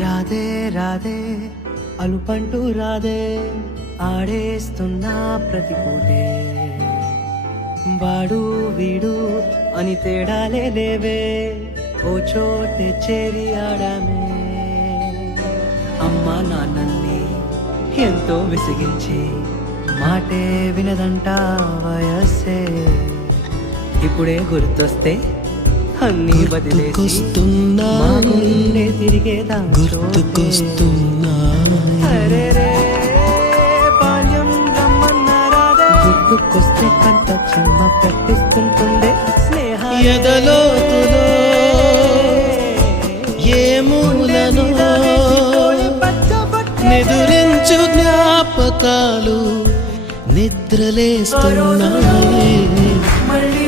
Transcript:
రాధే రాధే అలుపంటూ రాధే ఆడేస్తున్నా ప్రతి పూటే వాడు వీడు అని తేడాలే లేవే ఓ చోటే చేరి ఆడామే అమ్మా నాన్నల్ని ఎంతో విసిగించి మాటే వినదంట వయస్సే ఇప్పుడే గుర్తొస్తే అన్నీ వదిలేసి మా గుండె తిరిగేదా గుర్తుకొస్తున్నా అరే రే బాల్యం రమ్మన్నారాదే గుర్తుకొస్తే కంట చిమ్మ పెట్టిస్తుంటుండే స్నేహ ఎదలోతులో ఏ మూలను నిదురించు జ్ఞాపకాలు నిద్రలేస్తున్నాయి మళ్ళీ